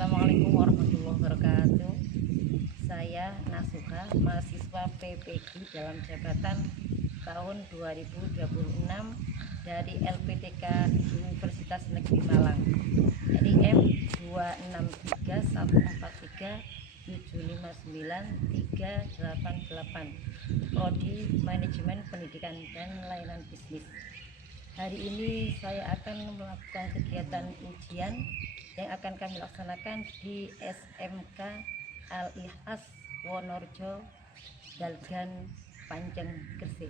Assalamualaikum warahmatullahi wabarakatuh. Saya Nasuha, mahasiswa PPG dalam jabatan tahun 2026 dari LPTK Universitas Negeri Malang. Jadi M2631457593888, Prodi Manajemen Pendidikan dan Layanan Bisnis. Hari ini saya akan melakukan kegiatan ujian yang akan kami laksanakan di SMK Al-Ihas Wonorejo, Dalgan, Panjang, Gresik.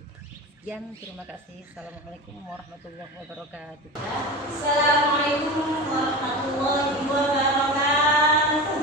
Sekian, terima kasih. Assalamualaikum warahmatullahi wabarakatuh. Assalamualaikum warahmatullahi wabarakatuh.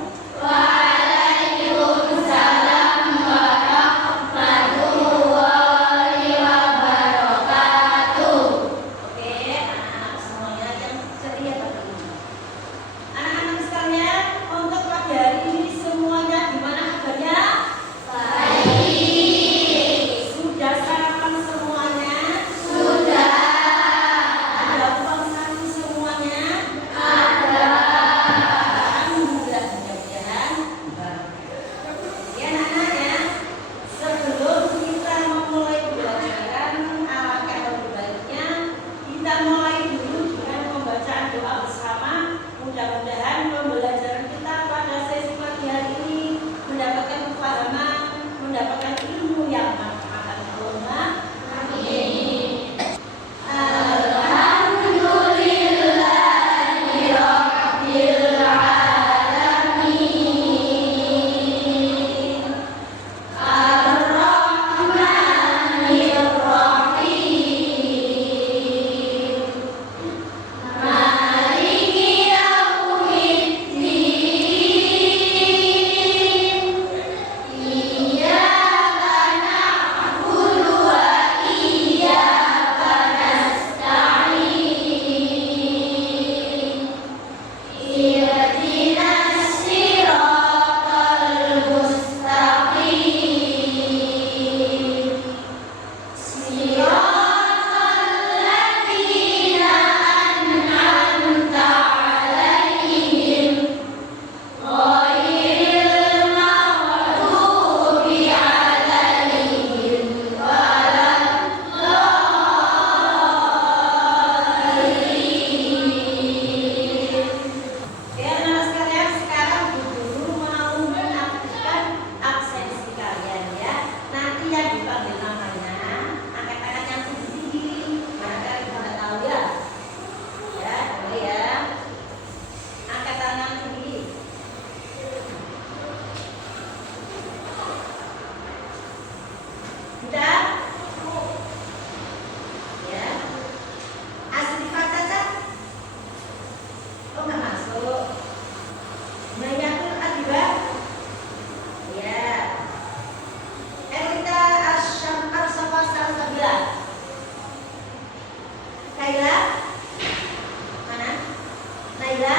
Mudah-mudahan pembelajaran kita pada sesi pagi hari ini mendapatkan kepahaman, mendapatkan ilmu yang manfaat. Allahumma amin. Alhamdulillahirabbil alamin. Ar-Rahmanir Rahim. Maliki yaumiddin. Iyyaka na'budu wa iyyaka nasta'in. Ihdinas siratal mustaqim. Siratal ladzina an'amta 'alaihim ghairil maghdubi 'alaihim waladdallin. Ya, anak sekalian, sekarang Bu Guru mau mengaktifkan absensi kalian ya. Nanti yang dipanggil namanya angkat tangan yang tinggi. Barangkali tidak tahu ya. Ya, boleh ya. Angkat tangan tinggi. Sudah? Ya. Asrifah Caca? Oh, nggak masuk. Nayatul Adibah? Ya. Elita Arsafa Salsabila? Kaila? Mana? Naila?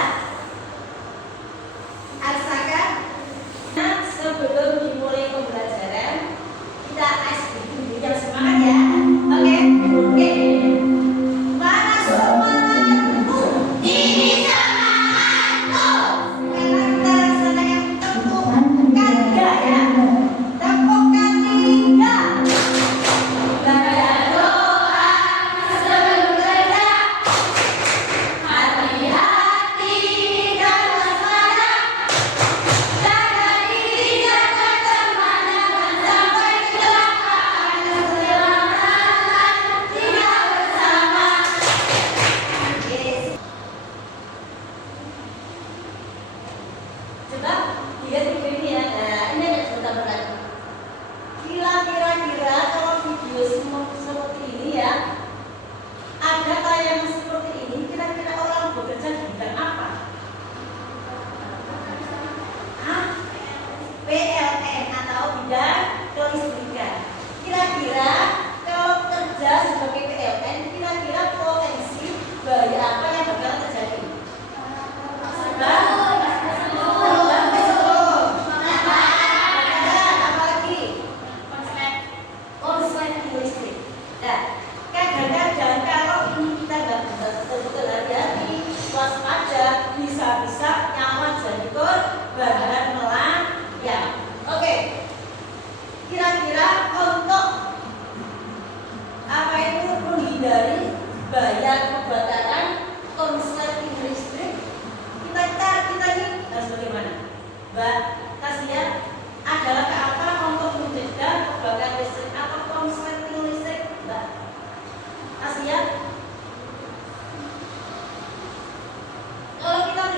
Arsaka? Nah, sebelum dimulai pembelajaran, kita dulu yang semangat ya. Oke? Oke. Mana semangatku? Ini semangatku. Sekarang kita laksanakan tepuk kanda ya. Tepuk kanda. Baca doa sebelum kerja. Hati-hati dalam waspada. Jaga diri, jaga teman, jangan sampai kecelakaan. Keselamatan tidak bersama. Yes. Coba lihat video ini ya. Nah, ini ada sebentar lagi. Kira-kira kalau video seperti ini ya, ada tayangan seperti ini, kira-kira orang bekerja di bidang apa? Hah? PLN atau bidang kelistrikan. Kira-kira kalau kerja sebagai PLN, kira-kira potensi bahaya apa yang bakal terjadi? Apa lagi? Konsleting listrik. Nah, kadang-kadang kalau ini kita nggak betul-betul hati-hati, waspada, bisa-bisa nyawa jadi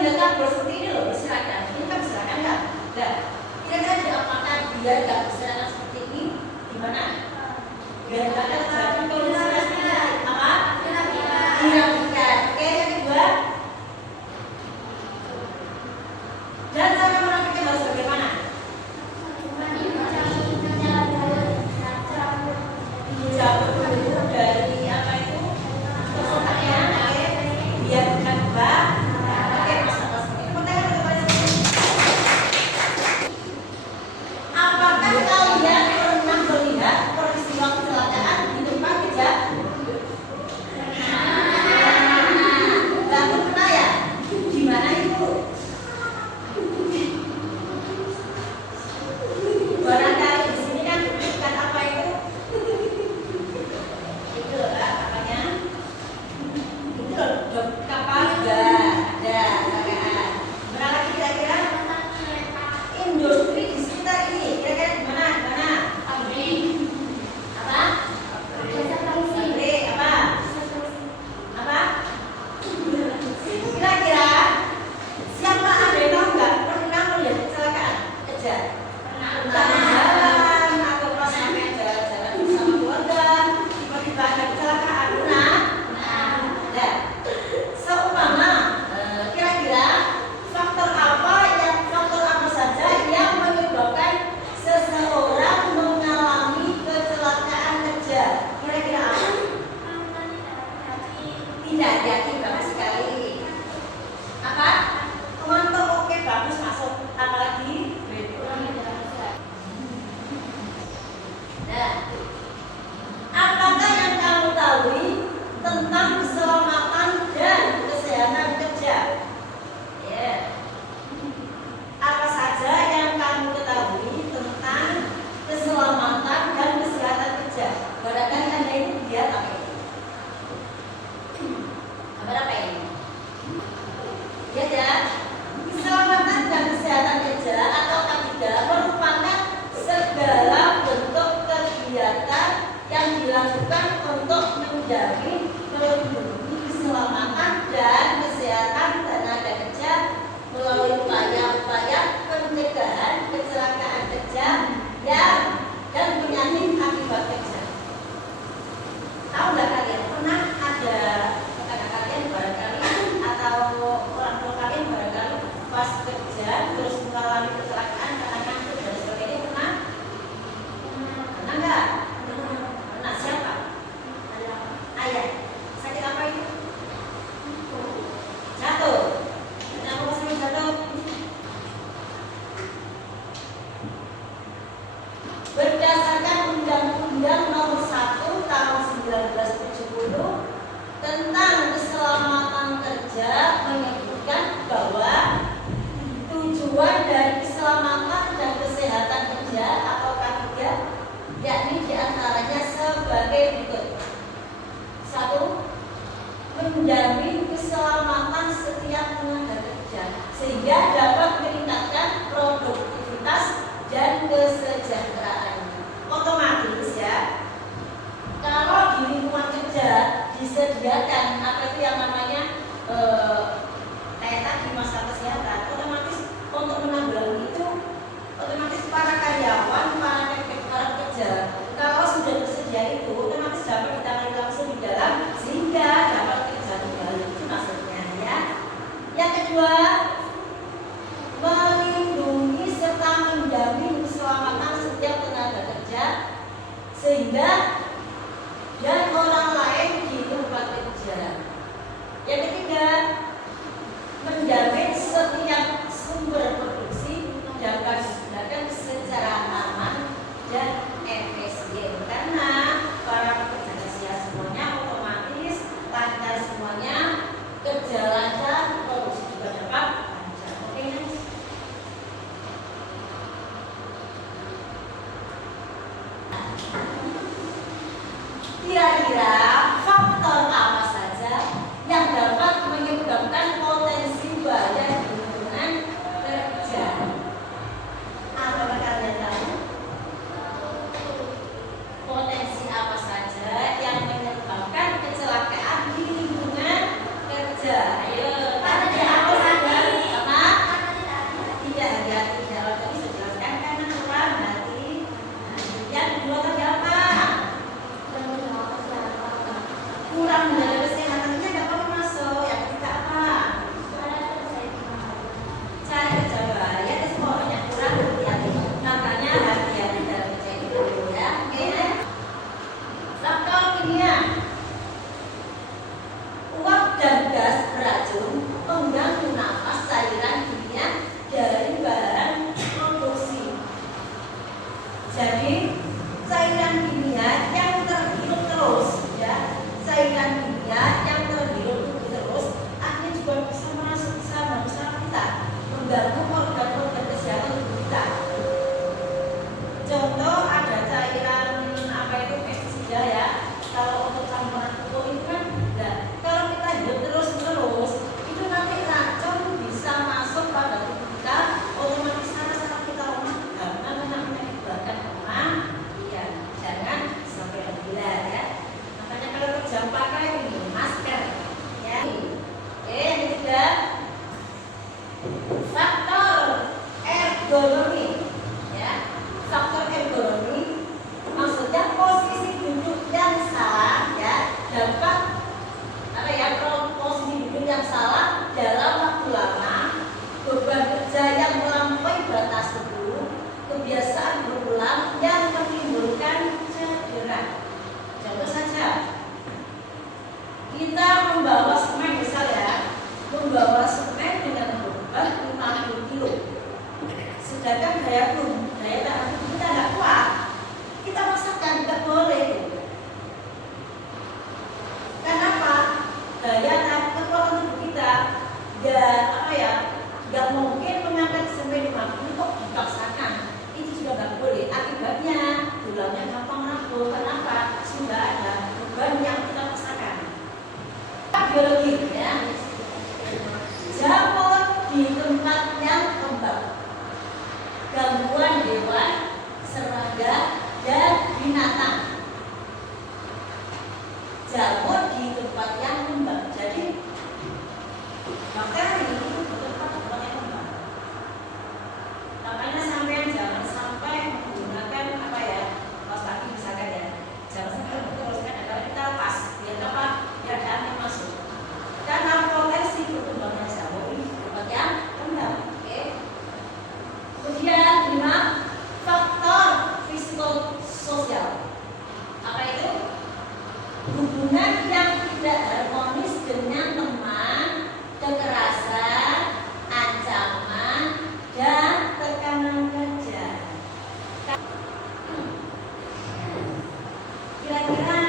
dia kabur seperti ini loh, berserakan. Ini kan berserakan nggak? Nggak. Kira-kira diapakan biar nggak berserakan seperti ini? Gimana? Biar nggak terjadi kondisi seperti ini. Apa? Dirapikan. Oke, yang kedua. Dan cara merapikan harus bagaimana? Dijabut dulu dari apa itu? Kotaknya, oke. Biar bukan bak. Oke, pas ini. Apakah kalian pernah melihat peristiwa kecelakaan di tempat kejadian? Kamu pernah ya? Gimana itu? Barangkali di sini kan bukan apa itu? Itu loh Kak, apanya? Itu loh, kapal juga ada KKA. Berapa lagi kira-kira? Industri di sekitar ini, kira-kira gimana? Gimana? Apa? Pabrik, apa? Apa? Kira-kira siapa ada yang tahu nggak pernah melihat kecelakaan kerja? Entah di jalan atau pas sampai jalan-jalan bersama keluarga, tiba-tiba ada kecelakaan. Pernah? Nah, seumpama kira-kira faktor apa saja yang menyebabkan seseorang mengalami kecelakaan kerja? Kira-kira apa? Tidak yakin, bagus sekali. Apa? Mengantuk, oke, bagus, masuk. Apalagi? Nah, apakah yang kamu tahu tentang keselamatan dan kesehatan kerja? Ya. Apa saja yang kamu ketahui tentang keselamatan dan kesehatan kerja? Barangkali Anda itu lihat apa ini? Apa ini? Lihat ya. Keselamatan dan kesehatan kerja atau K3 merupakan segala bentuk kegiatan yang dilakukan untuk menjamin melindungi keselamatan dan kesehatan tenaga kerja melalui upaya-upaya pencegahan kecelakaan kerja dan penyakit akibat kerja. Tahu nggak kalian pernah ada rekan kalian barangkali atau orang tua kalian barangkali pas kerja terus mengalami kecelakaan karena kanker dan sebagainya? Pernah? Pernah nggak? Pernah. Siapa? Ayah. Sakit apa itu? Jatuh. Kenapa pas jatuh? Berdasarkan Undang-Undang Nomor 1 Tahun 1970 tentang keselamatan kerja menyebutkan bahwa tujuan dari keselamatan dan kesehatan kerja atau K3 yakni diantaranya sebagai berikut. 1. Menjamin keselamatan setiap tenaga kerja sehingga dapat meningkatkan produktivitas dan kesejahteraannya. Otomatis ya, kalau di lingkungan kerja disediakan apa itu yang namanya kayak tadi masalah kesehatan, otomatis untuk menanggulangi itu otomatis para karyawan, para pekerja kalau sudah tersedia itu otomatis dapat ditangani langsung di dalam sehingga dapat kerja kembali. Itu maksudnya ya. Yang kedua, melindungi serta menjamin keselamatan setiap tenaga kerja sehingga dan orang lain di tempat kerja. Yang ketiga, menjamin setiap sumber produksi dapat digunakan secara aman dan efisien karena para pekerja Asia semuanya otomatis lancar semuanya, kerja lancar, produksi juga dapat lancar. Oke, next. faktor ergonomi, ya. Faktor ergonomi maksudnya posisi duduk yang salah, ya, dampak apa ya, posisi duduk yang salah dalam waktu lama, beban kerja yang melampaui batas tubuh, kebiasaan berulang yang menimbulkan cedera. Contoh saja, kita membawa semen, misal ya, membawa semen dengan beban 50 kilo, sedangkan daya tahan tubuh kita nggak kuat, kita paksakan, nggak boleh. Kenapa? Daya tahan kekuatan tubuh kita ya apa ya, nggak mungkin mengangkat semen 50 kok dipaksakan, itu sudah nggak boleh. Akibatnya tulangnya gampang rapuh. Kenapa? Sudah ada beban yang kita paksakan. Biologi, ya. Jamur di tempat yang lembab, gangguan hewan, serangga, dan binatang. Jamur di tempat yang lembab, jadi bakteri itu tempat yang lembab. Makanya sampai jangan sampai menggunakan apa ya, kaos kaki misalkan ya, jangan sampai menggunakan adalah kita lepas, biar apa? Biar ada angin masuk. Karena potensi pertumbuhan jamur ini tempat yang lembab. Oke. Kemudian 5, faktor psikososial. Apa itu? Hubungan yang tidak harmonis dengan teman, kekerasan, ancaman, dan tekanan kerja. Kira-kira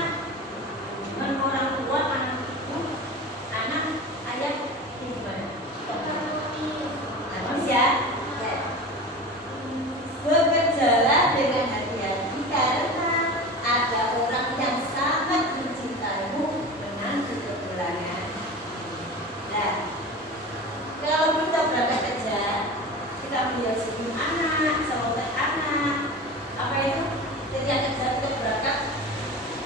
dengan orang tua, anak ibu, anak, ayah, ini gimana? Harmonis ya? Ya. Bekerjalah dengan hati-hati karena ada orang yang sangat mencintaimu dengan kekurangan. Nah, kalau kita berangkat kerja, kita melihat senyum anak, sahabat anak, apa itu? Ketika kerja kita berangkat,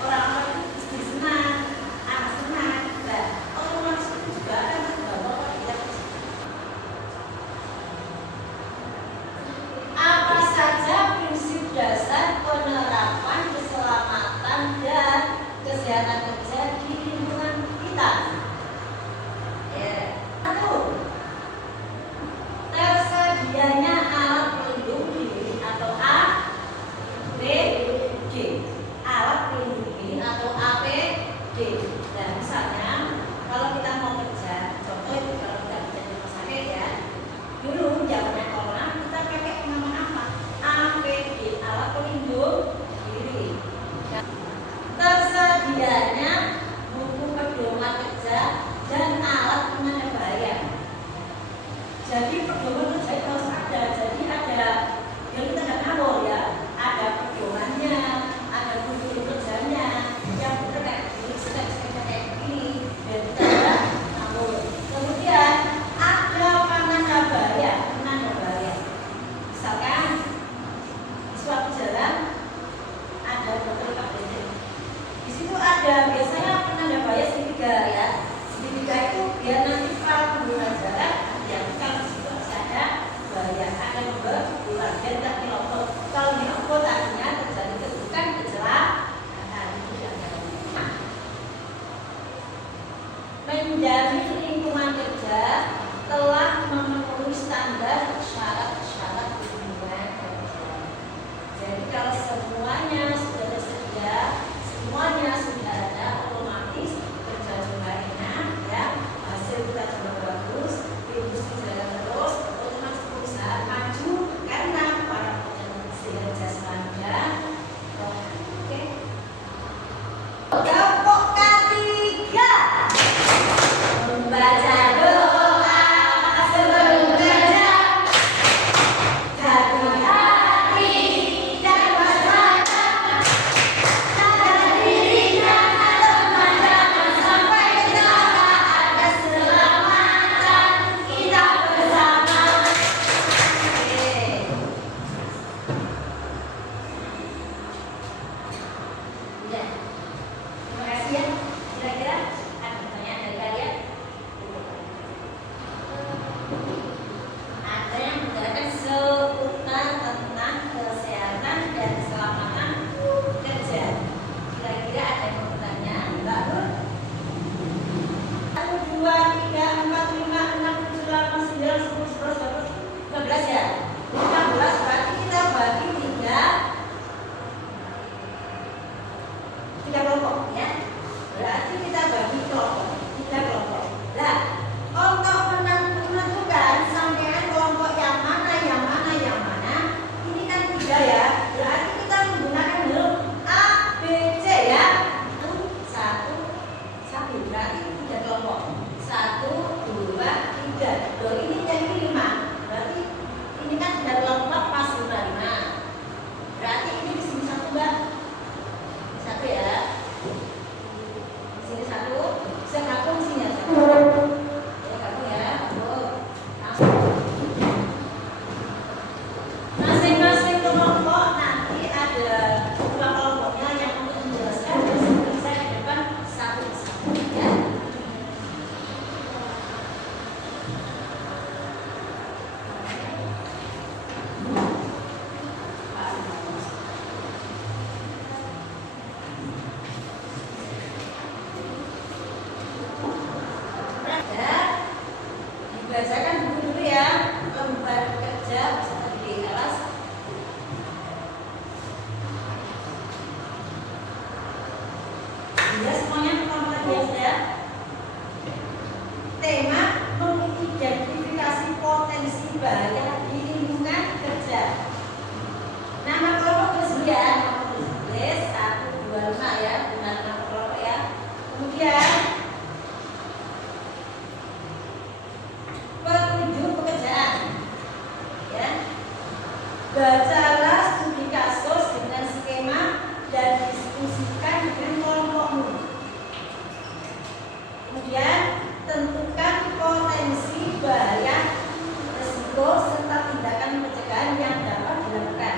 orang-orang itu istri senang, anak senang. Nah, otomatis itu juga akan terbawa kita kerja. Apa saja prinsip dasar penerapan keselamatan dan kesehatan kerja di lingkungan kita? Ya. 1. Tersedianya alat pelindung diri atau APD. Alat pelindung diri atau APD. Dan misalnya kalau kita mau kerja, contoh itu kalau kita kerja di rumah sakit ya, dulu zamannya corona kita pakai pengaman apa? APD, alat pelindung diri. Nah, tersedianya buku pedoman kerja dan alat penanda bahaya. Jadi pedoman kerja itu harus ada. Jadi ada yang kita nggak ngawur ya, ada pedomannya, ada buku kerjanya, yang benar kayak gini, step-stepnya kayak gini, dan kita nggak ngawur. Kemudian ada penanda bahaya. Misalkan di suatu jalan ada motor KBD. Di situ ada biasanya penanda bahaya segitiga ya. Segitiga itu biar nanti para pengguna jalan yang kalau di situ masih ada bahaya, ada berbulan dan tak dilopot. Kalau bahaya di lingkungan kerja. Nama kelompok tulis ya, tulis 1, 2, 5 ya, dengan nama kelompok ya. Kemudian petunjuk pekerjaan ya. Bacalah studi kasus dengan skema dan diskusikan dengan kelompokmu. Kemudian tentukan potensi bahaya, resiko serta tindakan pencegahan yang dapat dilakukan.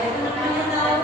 biar teman-temannya tahu.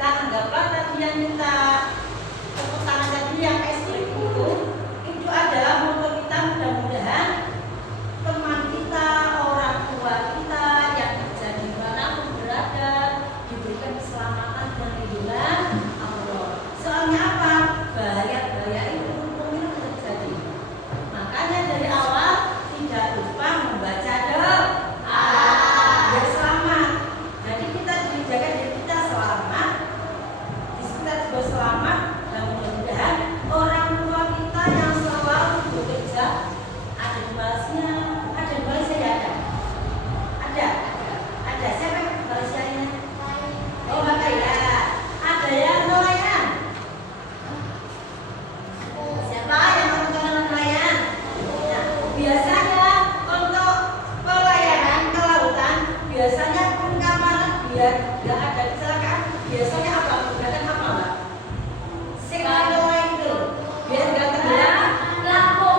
Anggaplah tadi yang minta tepuk tangan tadi yang SD itu adalah moto kita. Mudah-mudahan teman kita, orang tua kita yang kerja di mana pun berada diberikan keselamatan dan lindungan Allah. Soalnya apa? Bahaya-bahaya itu mungkin terjadi. Makanya dari awal tidak lupa membaca doa biar selamat. Jadi kita dijaga diri kita selamat, kita juga selamat, dan mudah-mudahan orang tua kita yang selalu bekerja ada di Malaysia ya ada siapa yang di Malaysia ini? Oh Bapak ya, ada yang nelayan. Siapa yang orang nelayan? Nah, biasanya untuk pelayaran ke lautan biasanya pengamanan biar nggak ada kecelakaan. Biasanya apa? Menggunakan apa, Mbak? Signal light itu biar nggak tenggelam. Lampu.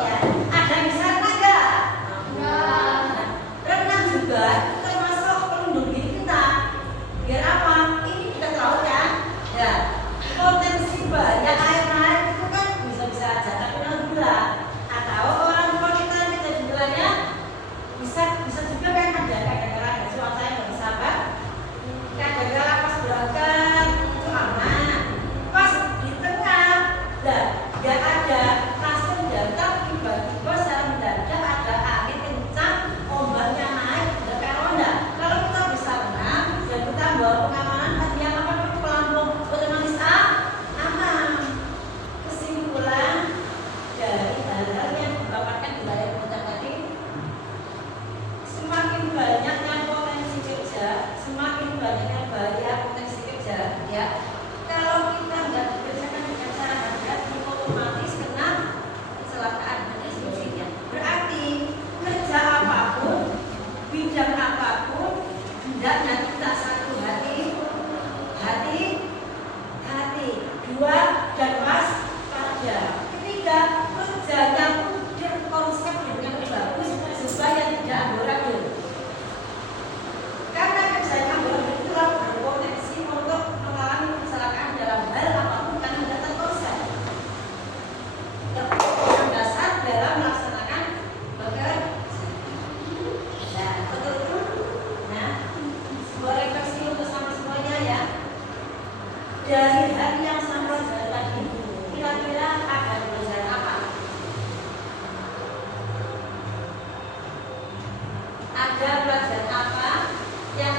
Ya. Ada di sana nggak? Renang juga termasuk pelindung diri kita. Biar apa? Ini kita tahu kan? Ya. Potensi banyak air naik itu kan bisa aja terkena gula. Atau orang tua kita yang kejadian gulanya bisa juga kan ada kadang-kadang ada cuaca yang bersahabat. Kadang-kadang pas berangkat itu aman, pas di tengah dan nggak ada langsung datang tiba-tiba secara mendadak ada angin kencang, ombaknya naik, ada peronda. Kalau kita bisa renang dan kita bawa pengamanan, hadiah apa itu pelampung otomatis aman. Kesimpulan dari hal-hal yang didapatkan di layar monitor tadi, semakin banyaknya potensi kerja, semakin banyaknya bahaya potensi kerja, ya. Kalau kita nggak dikerjakan dengan cara hati-hati, otomatis kena kecelakaan dan sebagainya. Berarti kerja apapun, bidang apapun, hendaknya kita satu hati, dua dan waspada. Ketiga, kerjanya pun berkonsep dengan bagus supaya tidak amburadul. Karena kerjanya amburadul itulah berpotensi untuk mengalami kecelakaan dalam hal apapun karena tidak terkonsep. Yang dasar dalam melaksanakan bekerja. Nah, betul itu. Nah, sebuah refleksi untuk sama semuanya ya. Dari hari yang sama tadi, kira-kira ada pelajaran apa? Ada pelajaran apa yang